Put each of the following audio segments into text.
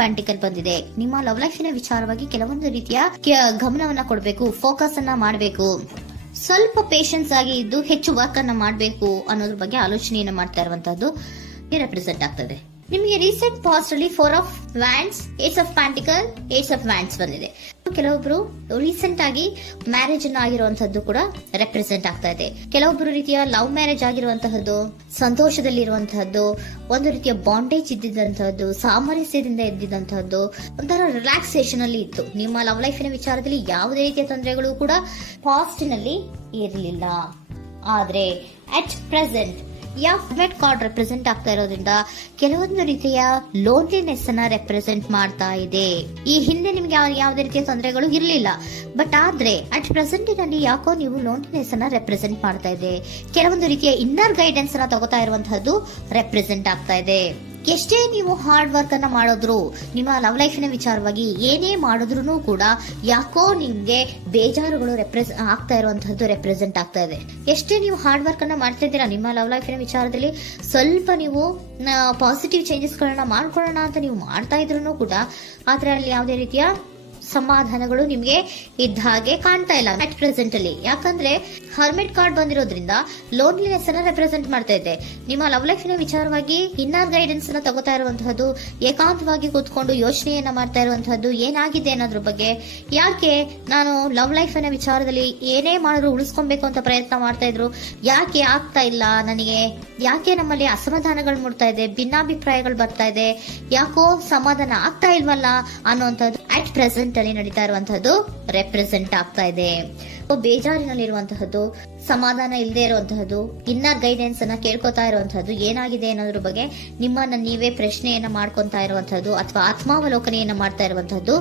ಪ್ಯಾಂಟಿಕಲ್ ಬಂದಿದೆ. ನಿಮ್ಮ ಲವ್ ಲೈಫಿನ ವಿಚಾರವಾಗಿ ಕೆಲವೊಂದು ರೀತಿಯ ಗಮನವನ್ನ ಕೊಡಬೇಕು, ಫೋಕಸ್ ಅನ್ನ ಮಾಡಬೇಕು, ಸ್ವಲ್ಪ ಪೇಷನ್ಸ್ ಆಗಿ ಇದ್ದು ಹೆಚ್ಚು ವರ್ಕ್ ಅನ್ನ ಮಾಡಬೇಕು ಅನ್ನೋದ್ರ ಬಗ್ಗೆ ಆಲೋಚನೆಯನ್ನ ಮಾಡ್ತಾ ಇರುವಂತದ್ದು ರೆಪ್ರೆಸೆಂಟ್ ಆಗ್ತದೆ. ನಿಮಗೆ ರೀಸೆಂಟ್ ಪಾಸ್ಟ್ ಅಲ್ಲಿ 4 of wands, 8 of pentacles, 8 of wands ಬಂದಿದೆ. ಕೆಲವೊಬ್ರು ರೀಸೆಂಟ್ ಆಗಿ ಮ್ಯಾರೇಜ್ ಅನ್ನ ಆಗಿರುವಂತದ್ದು ಕೂಡ ರೆಪ್ರೆಸೆಂಟ್ ಆಗ್ತಾ ಇದೆ. ಕೆಲವೊಬ್ರು ರೀತಿಯ ಲವ್ ಮ್ಯಾರೇಜ್ ಆಗಿರುವಂತಹದ್ದು, ಸಂತೋಷದಲ್ಲಿರುವಂತಹದ್ದು, ಒಂದು ರೀತಿಯ ಬಾಂಡೇಜ್ ಇದ್ದಿದ್ದಂತಹದ್ದು, ಸಾಮರಸ್ಯದಿಂದ ಇದ್ದಿದ್ದಂತಹದ್ದು, ಒಂಥರ ರಿಲ್ಯಾಕ್ಸೇಷನ್ ಅಲ್ಲಿ ಇತ್ತು. ನಿಮ್ಮ ಲವ್ ಲೈಫಿನ ವಿಚಾರದಲ್ಲಿ ಯಾವುದೇ ರೀತಿಯ ತೊಂದರೆಗಳು ಕೂಡ ಪಾಸ್ಟ್ ನಲ್ಲಿ ಇರಲಿಲ್ಲ. ಆದ್ರೆ at present met card represent ಆಗ್ತಾ ಇರೋದ್ರಿಂದ ಕೆಲವೊಂದು ರೀತಿಯ ಲೋನ್ಲಿನೆಸ್ ಅನ್ನ ರೆಪ್ರೆಸೆಂಟ್ ಮಾಡ್ತಾ ಇದೆ. ಈ ಹಿಂದೆ ನಿಮ್ಗೆ ಯಾವುದೇ ರೀತಿಯ ತೊಂದರೆಗಳು ಇರಲಿಲ್ಲ, ಬಟ್ ಆದ್ರೆ ಅಟ್ ಪ್ರೆಸೆಂಟ್ ನಲ್ಲಿ ಯಾಕೋ ನೀವು ಲೋನ್ಲಿನೆಸ್ ಅನ್ನ ರೆಪ್ರೆಸೆಂಟ್ ಮಾಡ್ತಾ ಇದೆ. ಕೆಲವೊಂದು ರೀತಿಯ ಇನ್ನರ್ ಗೈಡೆನ್ಸ್ ಅನ್ನ ತಗೋತಾ ಇರುವಂತಹದ್ದು ರೆಪ್ರೆಸೆಂಟ್ ಆಗ್ತಾ ಇದೆ. ಎಷ್ಟೇ ನೀವು ಹಾರ್ಡ್ ವರ್ಕ್ ಅನ್ನ ಮಾಡಿದ್ರು, ನಿಮ್ಮ ಲವ್ ಲೈಫಿನ ವಿಚಾರವಾಗಿ ಏನೇ ಮಾಡಿದ್ರು ಕೂಡ ಯಾಕೋ ನಿಮ್ಗೆ ಬೇಜಾರುಗಳು ಆಗ್ತಾ ಇರುವಂತಹದ್ದು ರೆಪ್ರೆಸೆಂಟ್ ಆಗ್ತಾ ಇದೆ. ಎಷ್ಟೇ ನೀವು ಹಾರ್ಡ್ ವರ್ಕ್ ಅನ್ನ ಮಾಡ್ತಾ ಇದ್ದೀರಾ, ನಿಮ್ಮ ಲವ್ ಲೈಫಿನ ವಿಚಾರದಲ್ಲಿ ಸ್ವಲ್ಪ ನೀವು ಪಾಸಿಟಿವ್ ಚೇಂಜಸ್ ಗಳನ್ನ ಮಾಡ್ಕೊಳ್ಳೋಣ ಅಂತ ನೀವು ಮಾಡ್ತಾ ಇದ್ರು ಕೂಡ ಅದರಲ್ಲಿ ಯಾವುದೇ ರೀತಿಯ ಸಮಾಧಾನಗಳು ನಿಮ್ಗೆ ಇದ್ದ ಹಾಗೆ ಕಾಣ್ತಾ ಇಲ್ಲ ಅಟ್ ಪ್ರೆಸೆಂಟ್ ಅಲ್ಲಿ. ಯಾಕಂದ್ರೆ ಹರ್ಮಿಟ್ ಕಾರ್ಡ್ ಬಂದಿರೋದ್ರಿಂದ ಲೋನ್ಲಿನೆಸ್ ಅನ್ನ ರೆಪ್ರೆಸೆಂಟ್ ಮಾಡ್ತಾ ಇದೆ. ನಿಮ್ಮ ಲವ್ ಲೈಫಿನ ವಿಚಾರವಾಗಿ ಇನ್ನರ್ ಗೈಡೆನ್ಸ್ ಅನ್ನ ತಗೋತಾ ಇರುವಂತಹದ್ದು, ಏಕಾಂತವಾಗಿ ಕೂತ್ಕೊಂಡು ಯೋಚನೆಯನ್ನ ಮಾಡ್ತಾ ಇರುವಂತಹದ್ದು, ಏನಾಗಿದೆ ಅನ್ನೋದ್ರ ಬಗ್ಗೆ. ಯಾಕೆ ನಾನು ಲವ್ ಲೈಫ್ ನ ವಿಚಾರದಲ್ಲಿ ಏನೇ ಮಾಡಿದ್ರು ಉಳಿಸ್ಕೊಬೇಕು ಅಂತ ಪ್ರಯತ್ನ ಮಾಡ್ತಾ ಇದ್ರು, ಯಾಕೆ ಆಗ್ತಾ ಇಲ್ಲ ನನಗೆ, ಯಾಕೆ ನಮ್ಮಲ್ಲಿ ಅಸಮಾಧಾನಗಳು ಮೂಡ್ತಾ ಇದೆ, ಭಿನ್ನಾಭಿಪ್ರಾಯಗಳು ಬರ್ತಾ ಇದೆ, ಯಾಕೋ ಸಮಾಧಾನ ಆಗ್ತಾ ಇಲ್ವಲ್ಲ ಅನ್ನುವಂಥದ್ದು ಅಟ್ ಪ್ರೆಸೆಂಟ್ ಅಲ್ಲಿ ನಡೀತಾ ಇರುವಂತಹದ್ದು ರೆಪ್ರೆಸೆಂಟ್ ಆಗ್ತಾ ಇದೆ. ಬೇಜಾರಿನಲ್ಲಿರುವಂತಹದ್ದು, ಸಮಾಧಾನ ಇಲ್ಲದೆ ಇರುವಂತಹದ್ದು, ಇನ್ನರ್ ಗೈಡೆನ್ಸ್ ಅನ್ನ ಕೇಳ್ಕೊತಾ ಇರುವಂತಹದ್ದು, ಏನಾಗಿದೆ ಅನ್ನೋದ್ರ ಬಗ್ಗೆ ನಿಮ್ಮನ್ನ ನೀವೇ ಪ್ರಶ್ನೆಯನ್ನ ಮಾಡ್ಕೊಂತಾ ಇರುವಂತಹದ್ದು ಅಥವಾ ಆತ್ಮಾವಲೋಕನೆಯನ್ನ ಮಾಡ್ತಾ ಇರುವಂತಹದ್ದು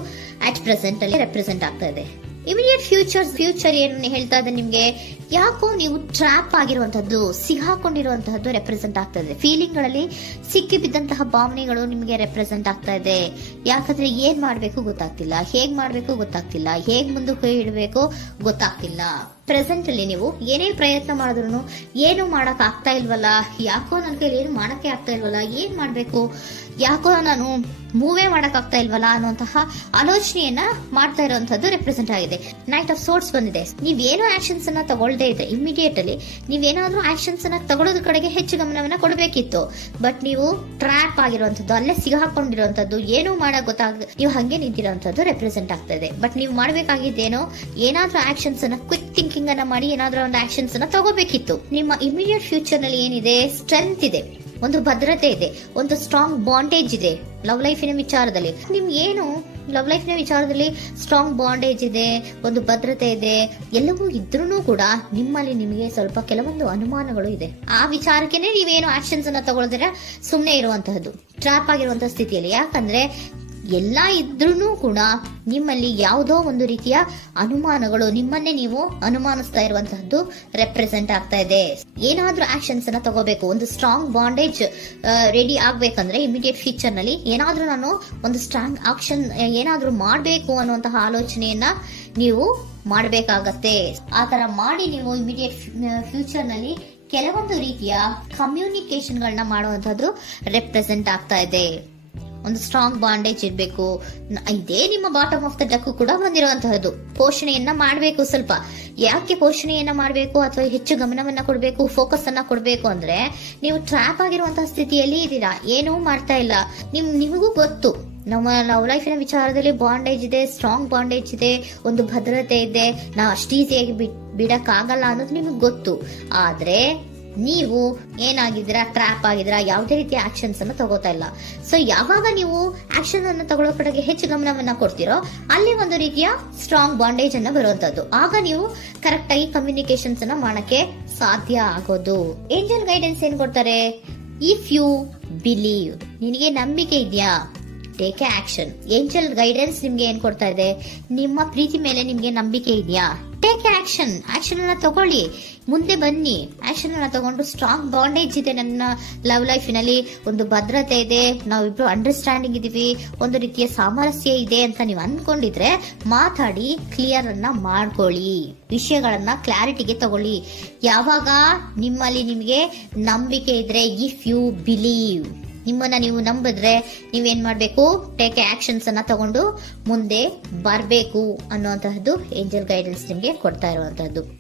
ಅಟ್ ಪ್ರೆಸೆಂಟ್ ಅಲ್ಲಿ ರೆಪ್ರೆಸೆಂಟ್ ಆಗ್ತಾ ಇದೆ. ಇಮಿಡಿಯೇಟ್ ಫ್ಯೂಚರ್ ಏನು ಹೇಳ್ತಾ ಇದೆ ನಿಮ್ಗೆ, ಯಾಕೋ ನೀವು ಟ್ರ್ಯಾಪ್ ಆಗಿರುವಂತಹದ್ದು, ಸಿಕ್ಕಾಕೊಂಡಿರುವಂತಹದ್ದು ರೆಪ್ರೆಸೆಂಟ್ ಆಗ್ತಾ ಇದೆ. ಫೀಲಿಂಗ್ ಗಳಲ್ಲಿ ಸಿಕ್ಕಿ ಬಿದ್ದಂತಹ ಭಾವನೆಗಳು ನಿಮ್ಗೆ ರೆಪ್ರೆಸೆಂಟ್ ಆಗ್ತಾ ಇದೆ. ಯಾಕಂದ್ರೆ ಏನ್ ಮಾಡ್ಬೇಕು ಗೊತ್ತಾಗ್ತಿಲ್ಲ, ಹೇಗ್ ಮಾಡ್ಬೇಕು ಗೊತ್ತಾಗ್ತಿಲ್ಲ, ಹೇಗ್ ಮುಂದಕ್ಕೆ ಇಡಬೇಕು ಗೊತ್ತಾಗ್ತಿಲ್ಲ. ಪ್ರೆಸೆಂಟ್ ಅಲ್ಲಿ ನೀವು ಏನೇ ಪ್ರಯತ್ನ ಮಾಡಿದ್ರು ಏನು ಮಾಡಕ್ ಆಗ್ತಾ ಇಲ್ವಲ್ಲ, ಯಾಕೋ ನನ್ನ ಕೈಲಿ ಏನು ಮಾಡಕ್ಕೆ ಆಗ್ತಾ ಇಲ್ವಲ್ಲ, ಏನ್ ಮಾಡ್ಬೇಕು, ಯಾಕೋ ನಾನು ಮೂವೇ ಮಾಡಕ್ ಆಗ್ತಾ ಇಲ್ವಲ್ಲ ಅನ್ನುವಂತಹ ಆಲೋಚನೆಯನ್ನ ಮಾಡ್ತಾ ಇರುವಂತದ್ದು ರೆಪ್ರೆಸೆಂಟ್ ಆಗಿದೆ. ನೈಟ್ ಆಫ್ ಸೋರ್ಟ್ಸ್ ಬಂದಿದೆ. ನೀವೇನೋ ಆಕ್ಷನ್ಸ್ ಅನ್ನ ತಗೊಳ್ದೇ ಇದ್ರೆ ಇಮಿಡಿಯೇಟ್ ಅಲ್ಲಿ ನೀವೇನಾದ್ರೂ ಆಕ್ಷನ್ಸ್ ಅನ್ನ ತಗೊಳ್ಳೋದ್ರ ಕಡೆಗೆ ಹೆಚ್ಚು ಗಮನವನ್ನ ಕೊಡಬೇಕಿತ್ತು. ಬಟ್ ನೀವು ಟ್ರ್ಯಾಪ್ ಆಗಿರುವಂತದ್ದು, ಅಲ್ಲೇ ಸಿಗಾಕೊಂಡಿರುವಂತದ್ದು, ಏನು ಮಾಡಕ್ ನೀವು ಹಂಗೆ ನಿಂತಿರುವಂತದ್ದು ರೆಪ್ರೆಸೆಂಟ್ ಆಗ್ತಾ ಇದೆ. ಬಟ್ ನೀವು ಮಾಡಬೇಕಾಗಿದ್ದೇನೋ ಏನಾದ್ರೂ ಆಕ್ಷನ್ಸ್ ಅನ್ನ ಕ್ವಿಕ್ ಥಿಂಕಿಂಗ್ ಅನ್ನ ಮಾಡಿ ಏನಾದ್ರೂ ಒಂದು ಆಕ್ಷನ್ಸ್ ಅನ್ನ ತಗೋಬೇಕಿತ್ತು. ನಿಮ್ಮ ಇಮಿಡಿಯೇಟ್ ಫ್ಯೂಚರ್ ನಲ್ಲಿ ಏನಿದೆ, ಸ್ಟ್ರೆಂತ್ ಇದೆ, ಒಂದು ಭದ್ರತೆ ಇದೆ, ಒಂದು ಸ್ಟ್ರಾಂಗ್ ಬಾಂಡೇಜ್ ಇದೆ ಲವ್ ಲೈಫಿನ ವಿಚಾರದಲ್ಲಿ. ನಿಮ್ಗೆ ಏನು ಲವ್ ಲೈಫಿನ ವಿಚಾರದಲ್ಲಿ ಸ್ಟ್ರಾಂಗ್ ಬಾಂಡೇಜ್ ಇದೆ, ಒಂದು ಭದ್ರತೆ ಇದೆ, ಎಲ್ಲವೂ ಇದ್ರೂ ಕೂಡ ನಿಮ್ಮಲ್ಲಿ ನಿಮಗೆ ಸ್ವಲ್ಪ ಕೆಲವೊಂದು ಅನುಮಾನಗಳು ಇದೆ. ಆ ವಿಚಾರಕ್ಕೆನೆ ನೀವೇನು ಆಕ್ಷನ್ಸ್ ಅನ್ನ ತಗೊಳ್ದಿರ ಸುಮ್ಮನೆ ಇರುವಂತಹದ್ದು, ಟ್ರ್ಯಾಪ್ ಆಗಿರುವಂತಹ ಸ್ಥಿತಿಯಲ್ಲಿ. ಯಾಕಂದ್ರೆ ಎಲ್ಲ ಇದ್ರೂ ಕೂಡ ನಿಮ್ಮಲ್ಲಿ ಯಾವುದೋ ಒಂದು ರೀತಿಯ ಅನುಮಾನಗಳು, ನಿಮ್ಮನ್ನೇ ನೀವು ಅನುಮಾನಿಸ್ತಾ ಇರುವಂತಹದ್ದು ರೆಪ್ರೆಸೆಂಟ್ ಆಗ್ತಾ ಇದೆ. ಏನಾದ್ರೂ ಆಕ್ಷನ್ಸ್ ಅನ್ನ ತಗೋಬೇಕು, ಒಂದು ಸ್ಟ್ರಾಂಗ್ ಬಾಂಡೇಜ್ ರೆಡಿ ಆಗ್ಬೇಕಂದ್ರೆ ಇಮಿಡಿಯೇಟ್ ಫ್ಯೂಚರ್ ನಲ್ಲಿ ಏನಾದ್ರೂ ನಾನು ಒಂದು ಸ್ಟ್ರಾಂಗ್ ಆಕ್ಷನ್ ಏನಾದ್ರೂ ಮಾಡಬೇಕು ಅನ್ನುವಂತಹ ಆಲೋಚನೆಯನ್ನ ನೀವು ಮಾಡಬೇಕಾಗತ್ತೆ. ಆ ತರ ಮಾಡಿ ನೀವು ಇಮಿಡಿಯೇಟ್ ಫ್ಯೂಚರ್ ನಲ್ಲಿ ಕೆಲವೊಂದು ರೀತಿಯ ಕಮ್ಯುನಿಕೇಶನ್ ಗಳನ್ನ ಮಾಡುವಂತದ್ದು ರೆಪ್ರೆಸೆಂಟ್ ಆಗ್ತಾ ಇದೆ. ಒಂದು ಸ್ಟ್ರಾಂಗ್ ಬಾಂಡೇಜ್ ಇರಬೇಕು. ಇದೇ ನಿಮ್ಮ ಬಾಟಮ್ ಆಫ್ ದ ಡಕ್ ಕೂಡ ಬಂದಿರುವಂತಹದ್ದು. ಪೋಷಣೆಯನ್ನ ಮಾಡಬೇಕು. ಸ್ವಲ್ಪ ಯಾಕೆ ಪೋಷಣೆಯನ್ನ ಮಾಡಬೇಕು ಅಥವಾ ಹೆಚ್ಚು ಗಮನವನ್ನ ಕೊಡಬೇಕು, ಫೋಕಸ್ ಅನ್ನ ಕೊಡಬೇಕು ಅಂದ್ರೆ ನೀವು ಟ್ರ್ಯಾಪ್ ಆಗಿರುವಂತಹ ಸ್ಥಿತಿಯಲ್ಲಿ ಇದ್ದೀರಾ, ಏನೂ ಮಾಡ್ತಾ ಇಲ್ಲ. ನಿಮಗೂ ಗೊತ್ತು ನಮ್ಮ ಲವ್ ಲೈಫಿನ ವಿಚಾರದಲ್ಲಿ ಬಾಂಡೇಜ್ ಇದೆ, ಸ್ಟ್ರಾಂಗ್ ಬಾಂಡೇಜ್ ಇದೆ, ಒಂದು ಭದ್ರತೆ ಇದೆ, ನಾವು ಅಷ್ಟು ಈಸಿಯಾಗಿ ಬಿಡಕ್ ಆಗಲ್ಲ ಅನ್ನೋದು ನಿಮಗೆ ಗೊತ್ತು. ಆದ್ರೆ ನೀವು ಏನಾಗಿದ್ದೀರಾ, ಟ್ರ್ಯಾಪ್ ಆಗಿದ್ದೀರಾ, ಯಾವುದೇ ರೀತಿಯ ಆಕ್ಷನ್ಸ್ ಅನ್ನ ತಗೋತಾ ಇಲ್ಲ. ಸೊ ಯಾವಾಗ ನೀವು ಆಕ್ಷನ್ ಅನ್ನು ತಗೊಳ್ಳೋ ಕಡೆಗೆ ಹೆಚ್ಚು ಗಮನವನ್ನ ಕೊಡ್ತೀರೋ ಅಲ್ಲಿ ಒಂದು ರೀತಿಯ ಸ್ಟ್ರಾಂಗ್ ಬಾಂಡೇಜ್ ಅನ್ನ ಬರುವಂತದ್ದು. ಆಗ ನೀವು ಕರೆಕ್ಟ್ ಆಗಿ ಕಮ್ಯುನಿಕೇಶನ್ಸ್ ಅನ್ನ ಮಾಡಕ್ಕೆ ಸಾಧ್ಯ ಆಗೋದು. ಏಂಜಲ್ ಗೈಡೆನ್ಸ್ ಏನ್ ಕೊಡ್ತಾರೆ, ಇಫ್ ಯು ಬಿಲೀವ್, ನಿನಗೆ ನಂಬಿಕೆ ಇದೆಯಾ, take A action. Angel guidance ನಿಮ್ಗೆ ಏನ್ ಕೊಡ್ತಾ ಇದೆ, ನಿಮ್ಮ ಪ್ರೀತಿ ಮೇಲೆ ನಿಮ್ಗೆ ನಂಬಿಕೆ ಇದೆಯಾ, ಟೇಕ್ ಆಕ್ಷನ್. ಆಕ್ಷನ್ ಅನ್ನ ತಗೊಳ್ಳಿ, ಮುಂದೆ ಬನ್ನಿ. ಆಕ್ಷನ್ ಅನ್ನ ತಗೊಂಡು ಸ್ಟ್ರಾಂಗ್ ಬಾಂಡೇಜ್ ಇದೆ ನನ್ನ ಲವ್ ಲೈಫಿನಲ್ಲಿ, ಒಂದು ಭದ್ರತೆ ಇದೆ, ನಾವಿಬ್ರು ಅಂಡರ್ಸ್ಟ್ಯಾಂಡಿಂಗ್ ಇದೀವಿ, ಒಂದು ರೀತಿಯ ಸಾಮರಸ್ಯ ಇದೆ ಅಂತ ನೀವು ಅನ್ಕೊಂಡಿದ್ರೆ ಮಾತಾಡಿ ಕ್ಲಿಯರ್ ಅನ್ನ ಮಾಡ್ಕೊಳ್ಳಿ, ವಿಷಯಗಳನ್ನ ಕ್ಲಾರಿಟಿಗೆ ತಗೊಳ್ಳಿ. ಯಾವಾಗ ನಿಮ್ಮಲ್ಲಿ ನಿಮಗೆ ನಂಬಿಕೆ ಇದ್ರೆ, ಇಫ್ ಯು ಬಿಲೀವ್, ನಿಮ್ಮನ್ನ ನೀವು ನಂಬಿದ್ರೆ ನೀವೇನ್ ಮಾಡ್ಬೇಕು, ಟೇಕ್ ಆಕ್ಷನ್ಸ್ ಅನ್ನ ತಗೊಂಡು ಮುಂದೆ ಬರ್ಬೇಕು ಅನ್ನುವಂತಹದ್ದು ಏಂಜಲ್ ಗೈಡೆನ್ಸ್ ನಿಮ್ಗೆ ಕೊಡ್ತಾ ಇರುವಂತಹದ್ದು.